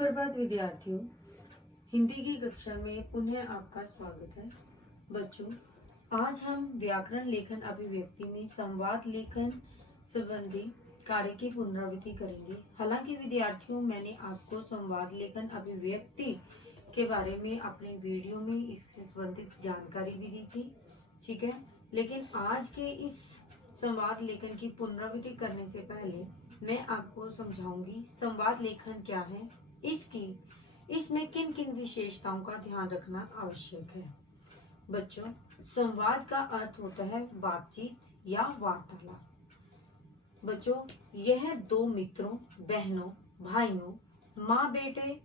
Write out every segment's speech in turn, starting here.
सुप्रभात विद्यार्थियों, हिंदी की कक्षा में पुनः आपका स्वागत है। बच्चों, आज हम व्याकरण लेखन अभिव्यक्ति में संवाद लेखन संबंधी कार्य की पुनरावृत्ति करेंगे। हालांकि विद्यार्थियों, मैंने आपको संवाद लेखन अभिव्यक्ति के बारे में अपने वीडियो में इससे संबंधित जानकारी भी दी थी, ठीक है। लेकिन आज के इस संवाद लेखन की पुनरावृत्ति करने से पहले मैं आपको समझाऊंगी संवाद लेखन क्या है, इसमें किन किन विशेषताओं का ध्यान रखना आवश्यक है। बच्चों, संवाद का अर्थ होता है बातचीत या वार्तालाप। बच्चों, यह दो मित्रों, बहनों, भाइयों, माँ बेटे,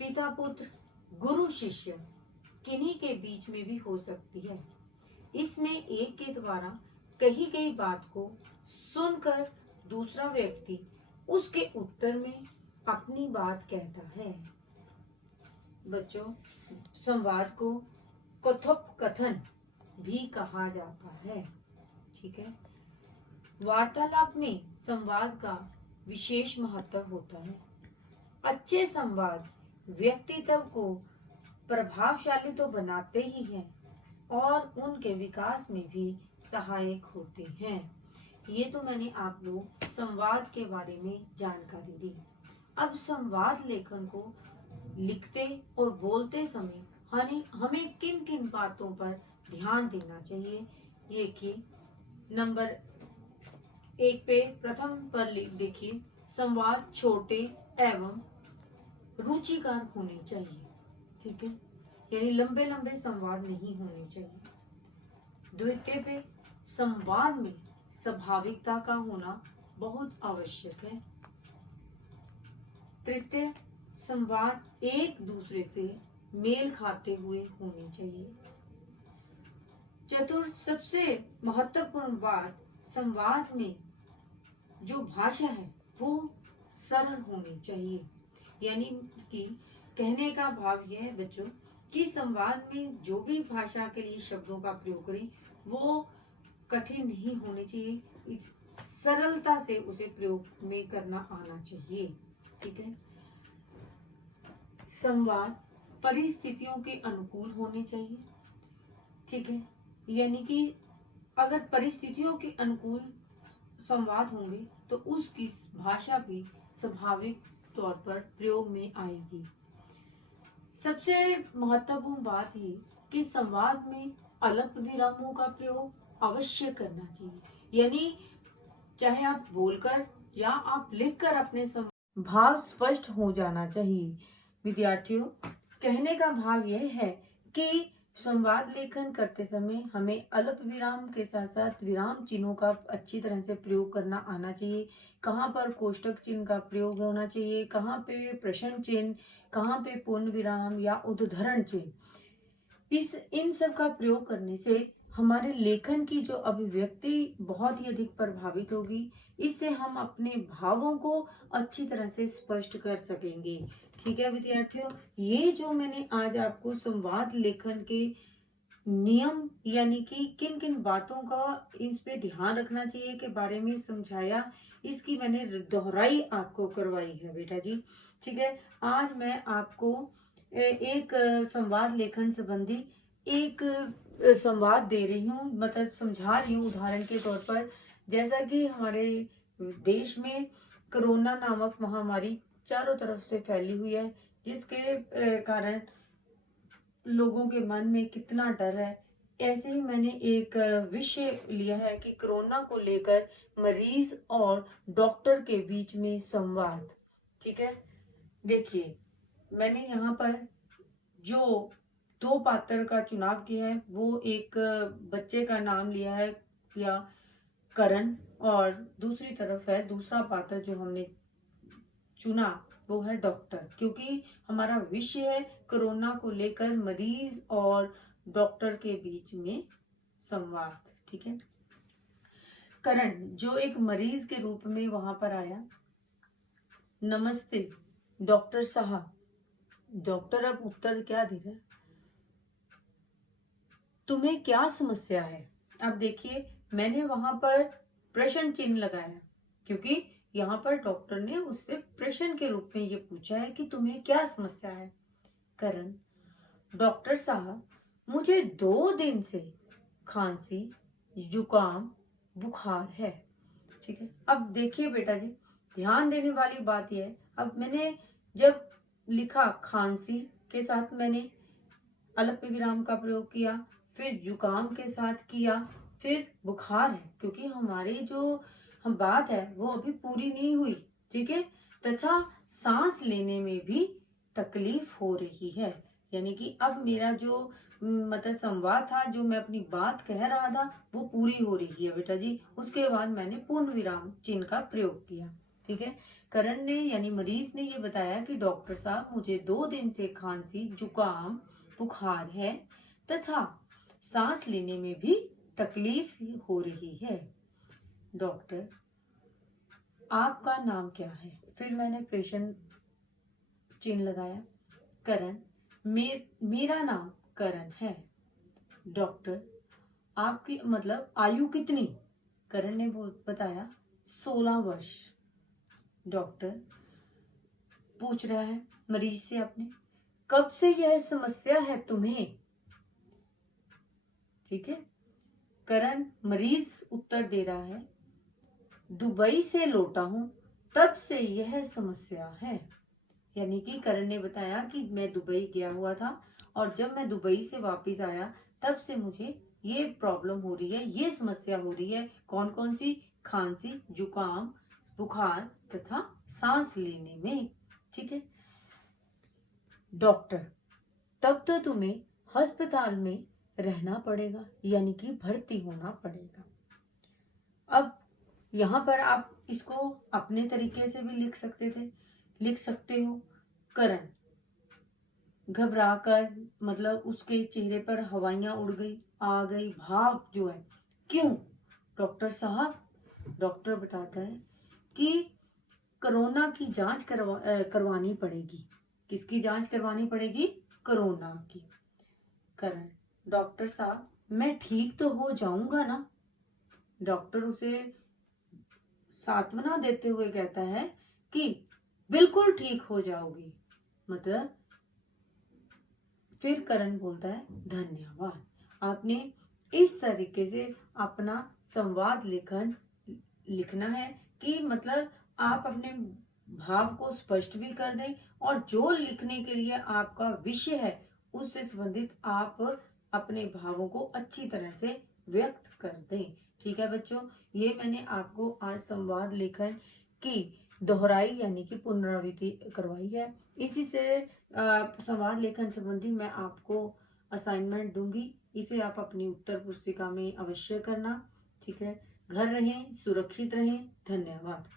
पिता पुत्र, गुरु शिष्य, किन्हीं के बीच में भी हो सकती है। इसमें एक के द्वारा कही गई बात को सुनकर दूसरा व्यक्ति उसके उत्तर में अपनी बात कहता है। बच्चों, संवाद को कथोपकथन भी कहा जाता है, ठीक है। वार्तालाप में संवाद का विशेष महत्व होता है। अच्छे संवाद व्यक्तित्व को प्रभावशाली तो बनाते ही हैं और उनके विकास में भी सहायक होते हैं। ये तो मैंने आप लोग संवाद के बारे में जानकारी दी। अब संवाद लेखन को लिखते और बोलते समय हमें किन किन बातों पर ध्यान देना चाहिए, ये कि नंबर 1 पे प्रथम पर देखिए, संवाद छोटे एवं रुचिकर होने चाहिए, ठीक है। यानी लंबे लंबे संवाद नहीं होने चाहिए। द्वितीय पे, संवाद में स्वाभाविकता का होना बहुत आवश्यक है। तृतीय, संवाद एक दूसरे से मेल खाते हुए होने चाहिए। चतुर्थ, सबसे महत्वपूर्ण बात, संवाद में जो भाषा है वो सरल होनी चाहिए। यानी कि कहने का भाव यह है बच्चों कि संवाद में जो भी भाषा के लिए शब्दों का प्रयोग करें वो कठिन नहीं होने चाहिए, इस सरलता से उसे प्रयोग में करना आना चाहिए, ठीक है। संवाद परिस्थितियों के अनुकूल होने चाहिए, ठीक है। यानी कि अगर परिस्थितियों के अनुकूल संवाद होंगे तो उसकी भाषा भी स्वाभाविक तौर पर प्रयोग में आएगी। सबसे महत्वपूर्ण बात ये कि संवाद में अल्प विरामों का प्रयोग अवश्य करना चाहिए। यानी चाहे आप बोलकर या आप लिखकर अपने भाव स्पष्ट हो जाना चाहिए। विद्यार्थियों, कहने का भाव यह है कि संवाद लेखन करते समय हमें अल्प विराम के साथ साथ विराम चिन्हों का अच्छी तरह से प्रयोग करना आना चाहिए। कहाँ पर कोष्टक चिन्ह का प्रयोग होना चाहिए, कहाँ पे प्रश्न चिन्ह, कहाँ पे पूर्ण विराम या उद्धरण चिन्ह, इन सब का प्रयोग करने से हमारे लेखन की जो अभिव्यक्ति बहुत ही अधिक प्रभावित होगी। इससे हम अपने भावों को अच्छी तरह से स्पष्ट कर सकेंगे, ठीक है विद्यार्थियों। ये जो मैंने आज आपको संवाद लेखन के नियम यानी कि किन किन बातों का इस पे ध्यान रखना चाहिए के बारे में समझाया, इसकी मैंने दोहराई आपको करवाई है बेटा जी, ठीक है। आज मैं आपको एक संवाद लेखन संबंधी एक संवाद दे रही हूँ, मतलब समझा रही हूँ उदाहरण के तौर पर। जैसा कि हमारे देश में कोरोना नामक महामारी चारों तरफ से फैली हुई है, जिसके कारण लोगों के मन में कितना डर है। ऐसे ही मैंने एक विषय लिया है कि कोरोना को लेकर मरीज और डॉक्टर के बीच में संवाद, ठीक है। देखिए, मैंने यहाँ पर जो दो पात्र का चुनाव किया है वो एक बच्चे का नाम लिया है या करण, और दूसरी तरफ है दूसरा पात्र जो हमने चुना वो है डॉक्टर, क्योंकि हमारा विषय है कोरोना को लेकर मरीज और डॉक्टर के बीच में संवाद, ठीक है। करण जो एक मरीज के रूप में वहां पर आया, नमस्ते डॉक्टर साहब। डॉक्टर अब उत्तर क्या दे रहा है, तुम्हें क्या समस्या है। अब देखिए, मैंने वहां पर प्रश्न चिन्ह लगाया क्योंकि यहाँ पर डॉक्टर ने उससे प्रश्न के रूप में ये पूछा है कि तुम्हें क्या समस्या है। करण, डॉक्टर साहब मुझे 2 दिन से खांसी, जुकाम, बुखार है। ठीक है, अब देखिए बेटा जी, ध्यान देने वाली बात यह है, अब मैंने जब लिखा खांसी के साथ मैंने अलग विराम का प्रयोग किया, फिर जुकाम के साथ किया, फिर बुखार है, क्योंकि हमारी जो हम बात है वो अभी पूरी नहीं हुई। ठीक है, तथा सांस लेने में भी तकलीफ हो रही है। यानी कि अब मेरा जो मतलब संवाद था, जो मैं अपनी बात कह रहा था, वो पूरी हो रही है बेटा जी। उसके बाद मैंने पूर्ण विराम चिन्ह का प्रयोग किया। ठीक है, करण ने यानी मरीज ने ये बताया कि डॉक्टर साहब मुझे 2 दिन से खांसी, जुकाम, बुखार है तथा सांस लेने में भी तकलीफ हो रही है। डॉक्टर, आपका नाम क्या है? फिर मैंने प्रश्न चिन्ह लगाया। करण, मेरा नाम करण है। डॉक्टर, आपकी मतलब आयु कितनी? करण ने बताया 16 वर्ष। डॉक्टर पूछ रहा है मरीज से अपने, कब से यह समस्या है तुम्हें? ठीक है, करण मरीज उत्तर दे रहा है, दुबई से लौटा हूं तब से यह समस्या है। यानी कि करण ने बताया कि मैं दुबई गया हुआ था और जब मैं दुबई से वापस आया तब से मुझे ये प्रॉब्लम हो रही है, ये समस्या हो रही है। कौन कौन सी? खांसी, जुकाम, बुखार तथा सांस लेने में। ठीक है। डॉक्टर, तब तो तुम्हें अस्पताल में रहना पड़ेगा, यानी कि भर्ती होना पड़ेगा। अब यहाँ पर आप इसको अपने तरीके से भी लिख सकते हो। करण घबराकर, मतलब उसके चेहरे पर हवाइयां उड़ गई, आ गई, भाव जो है। क्यों? डॉक्टर साहब, डॉक्टर बताता है कि कोरोना की जांच करवानी पड़ेगी। किसकी जांच करवानी पड़ेगी? कोरोना की। करण, डॉक्टर साहब मैं ठीक तो हो जाऊंगा ना? डॉक्टर उसे सांत्वना देते हुए कहता है कि बिल्कुल ठीक हो जाओगी। मतलब फिर करण बोलता है धन्यवाद, आपने इस तरीके से अपना संवाद लेखन लिखना है कि मतलब आप अपने भाव को स्पष्ट भी कर दें और जो लिखने के लिए आपका विषय है उससे संबंधित आप अपने भावों को अच्छी तरह से व्यक्त कर दें। ठीक है बच्चों, ये मैंने आपको आज संवाद लेखन की दोहराई यानी कि पुनरावृत्ति करवाई है। इसी से संवाद लेखन संबंधी मैं आपको असाइनमेंट दूंगी, इसे आप अपनी उत्तर पुस्तिका में अवश्य करना। ठीक है, घर रहें, सुरक्षित रहें। धन्यवाद।